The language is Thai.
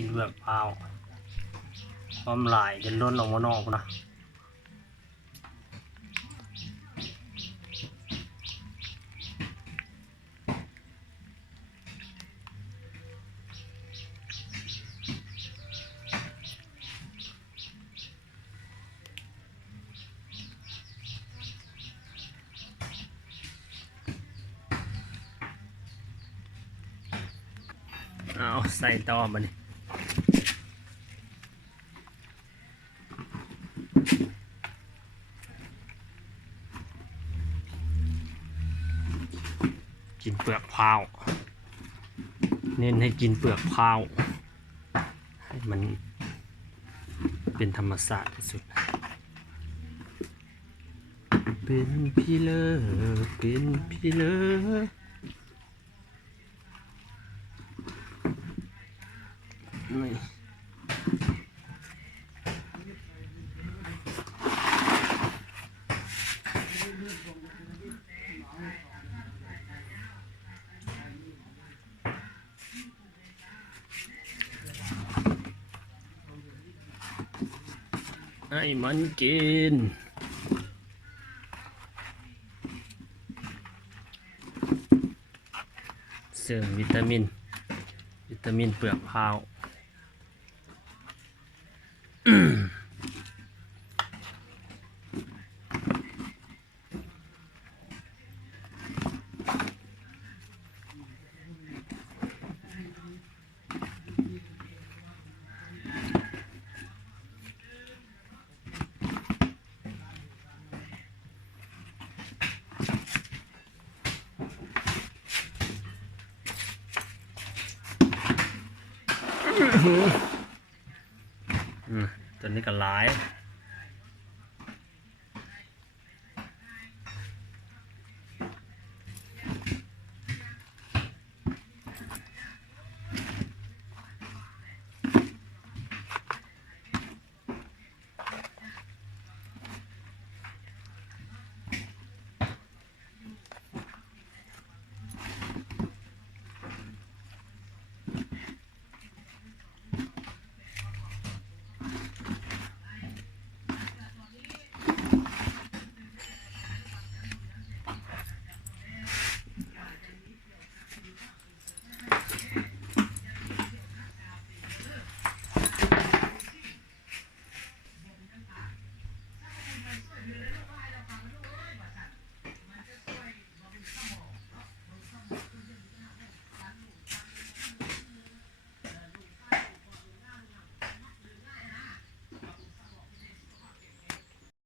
กินแบบเปล่าความหลายจะล้นออกมานอกนะเอาใส่ต่อมาดิกินเปลือกพร้าวเน้นให้กินเปลือกพร้าวให้มันเป็นธรรมชาติที่สุดเป็นพี่เลิศเป็นพี่เลิศนี่ให้มันกินเสริมวิตามินเปลือกพร้าวตัวนี้ก็หลาย